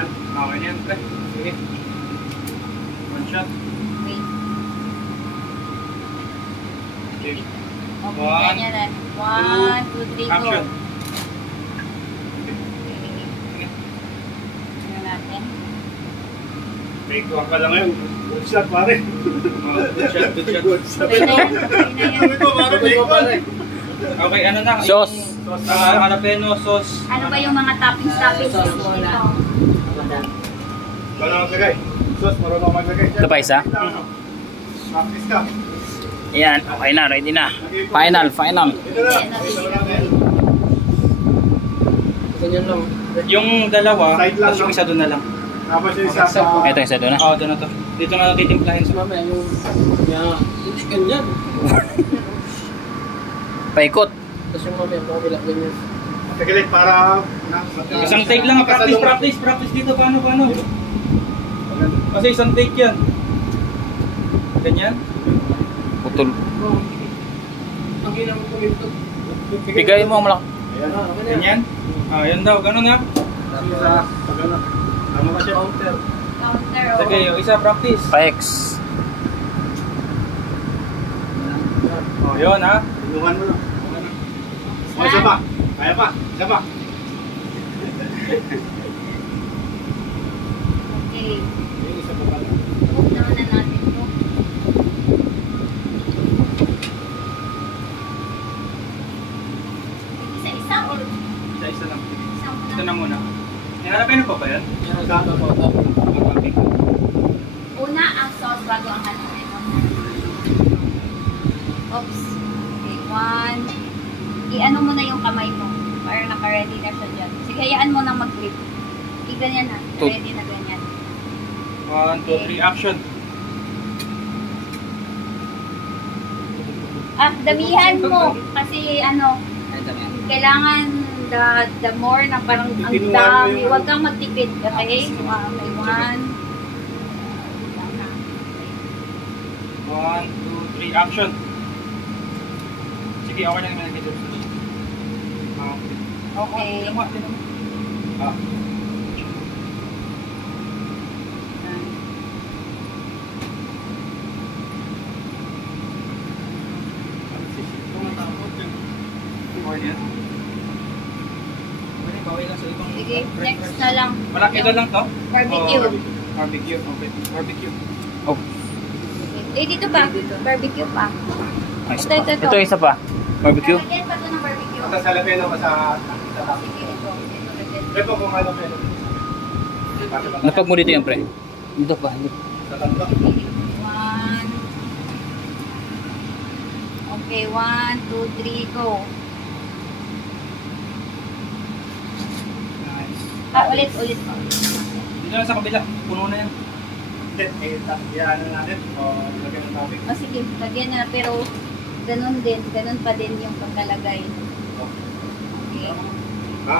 yan? Okay na yan, pre. Sige. One shot. Wait. Okay. Okay, One, ganyan na. 1, 2, 3, go. Action. Okay. Ano natin? May kuha ka lang ngayon. Good shot, pare. Oh, good shot, good shot. Good shot. Okay na yan. Okay na yan. Sabi ko, pare, may kuha. Okay, ano na? Sauce. Jalapeno sauce. Ano ba yung mga toppings dito? Marunong maglagay. Sus, marunong maglagay. Ito pa isa? Practice ka. Ayan, okay na, ready na. Final. Ito na. Ito na natin. Ganyan lang. Yung dalawa, Side lang, tapos yung no? isa doon na lang. Tapos yung isa sa... Ito isa doon na. Oo, doon na to. Dito na titimplahin sa mamaya yung... Hindi ganyan. Paikot. Tapos yung mamaya, pakabila ganyan. Tagilid para... Isang take lang, practice dito, paano? Kasi isang take yan. Ganyan. Putol. Ang ginang kumito. Bigay mo malak. Ayan. Ganyan? Ah, yan daw, ganun nga. Isa. Pagano. Ano ba siya? Counter. Counter, Sige, yung isa practice. Pa-X. Oh, yun ha. Tulungan mo na. O, isa pa. Kaya pa. Isa pa. Okay. Yung isa pa pala. Move naman na natin ito. Isa-isa or Isa lang. isang Ito na muna. Jalapeno pa ba yan? Una ang sauce bago ang jalapeno. Oops. Okay, 1. I-ano mo na yung kamay mo. Para naka-ready na siya dyan. Sige, hayaan mo nang mag-grip. I-ganyan na. Ready na ganyan. 1, 2, 3, action. Ah, damihan mo. Kasi ano, kailangan the more na parang ang dami. Huwag kang magtipid. Okay? Okay, 1. 1, 2, 3, action. Sige, okay lang naman dito. Okay. Ah. Sige, next na lang. Malaki na lang to? Barbecue. Barbecue, okay. Barbecue. Oh. Eh, dito pa. Barbecue pa. Nice. Ito. Ito isa pa. Barbecue. Lagyan pa ito ng barbecue. Sa jalapeno pa sa... Sige, ito. Ito kung jalapeno. Napag mo dito yan, pre. Dito pa. Sa tatlo. 1. Okay, 1, 2, 3, go. Nice. Ah, ulit. Dito lang sa kabila. Puno na yan. Hindi, yan natin. O, lagyan ng topic. O sige, lagyan na. Pero, ganun pa din yung pagkalagay. Okay. Ha?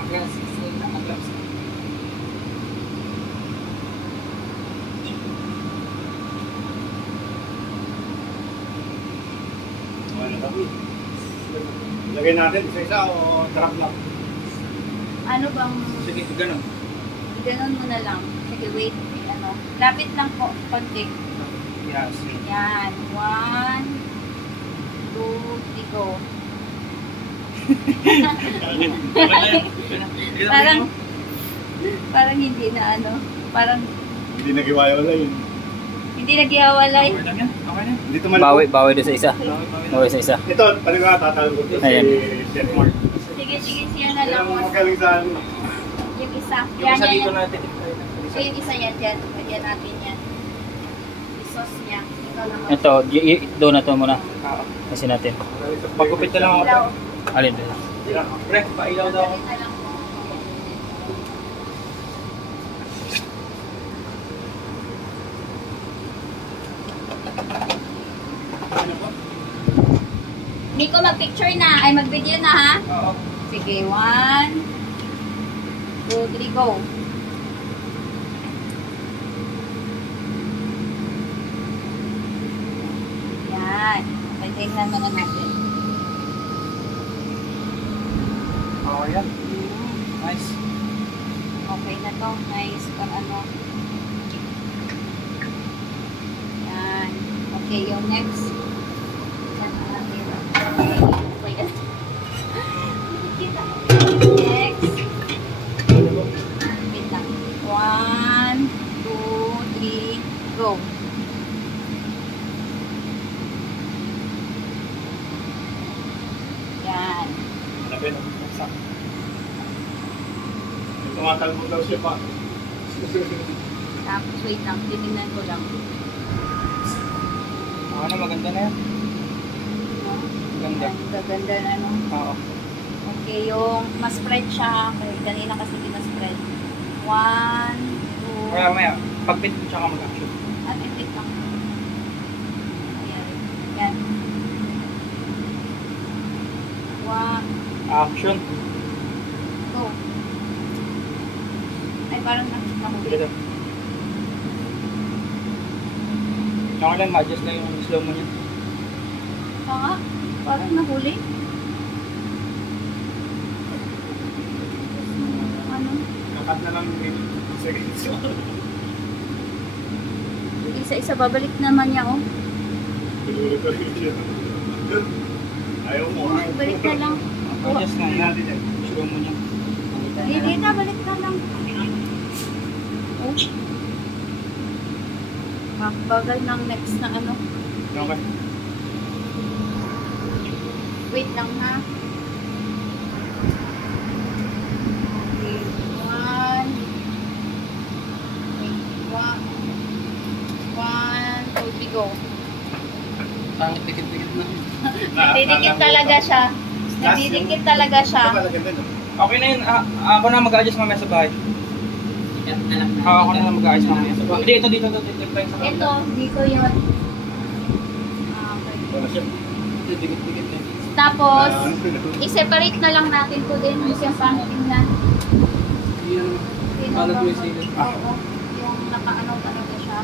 Lagay natin isa-isa o trap lang? Ano bang, Sige, ganun. ganun mo na lang. Sige, wait. Ano, lapit lang po, konti. Yes. Yan. 1, 2, 3, go. Parang hindi na ano. Parang Hindi nag-iwala yun. hindi nag-iwalay. Okay lang yan. Okay na. Dito man Bawi doon sa isa. Bawi sa isa. Ito, talaga tatalong ko si Ayan. Chef Mark. Sige, siya na lang. Alam mo magaling sa ano. Yung isa. Yung isa dito yan. natin. So, yung isa yan dyan. Lagyan natin yan. Yung sauce niya. Ikaw naman. Ito, doon na to muna. Oo. Kasi natin. Pagkupit na lang ako. Ilaw. Alin doon. Pre, pailaw daw ako. Lagyan na lang po. Miko, mag-picture na. Ay, mag-video na ha. Oo. Sige, 1, 2, 3, go. Yan. Pagtingnan mo na natin. Oo, yan. Nice. Okay na to. Nice. Pang ano. Yan. Okay, yung next. Yan natin. Wait. Kita. Next. Wait lang. 1, 2, 3, go. Yan. Hanapin ang saksak. Tumatalbog daw siya pa. Tapos wait lang. Titingnan ko lang. Ano, maganda na yan. No? Ganda. Gaganda na, no? Oo. Okay, yung mas-spread siya. Okay, kanina kasi di mas-spread. 1, 2, Kaya maya, pag-pit mo tsaka mag-action. at ipit lang. Ayan. Yan. 1, Action. go. Ay, parang nahuli. Dito. Okay lang, ma-adjust na yung slow mo niya. Nga, parang nahuli. Ano? Kakat na lang yung seconds. Isa-isa, babalik naman niya, oh. Ayaw mo. Ay, balik na lang. Adjust na yan. Slow mo niya. Hindi na, balik na lang. Oh. Bagal ng next na ano. Okay. Wait lang, ha? Okay, 1. Wait, 1, 2, 3, go. Parang pikit-pikit na. Nagdidikit talaga siya. Nagdidikit talaga siya. Okay na yun. Ako na mag-adjust mamaya sa bahay. Ako na mag-adjust mamaya sa bahay. Dito. Dito yung sa Ito, kabila. dito yun. Okay. Wala siya. Dikit-dikit na. Tapos, i-separate na lang natin ko din yung pang-tingnan. Yung kalat mo yung sigat. Oo, yung naka-ano talaga siya.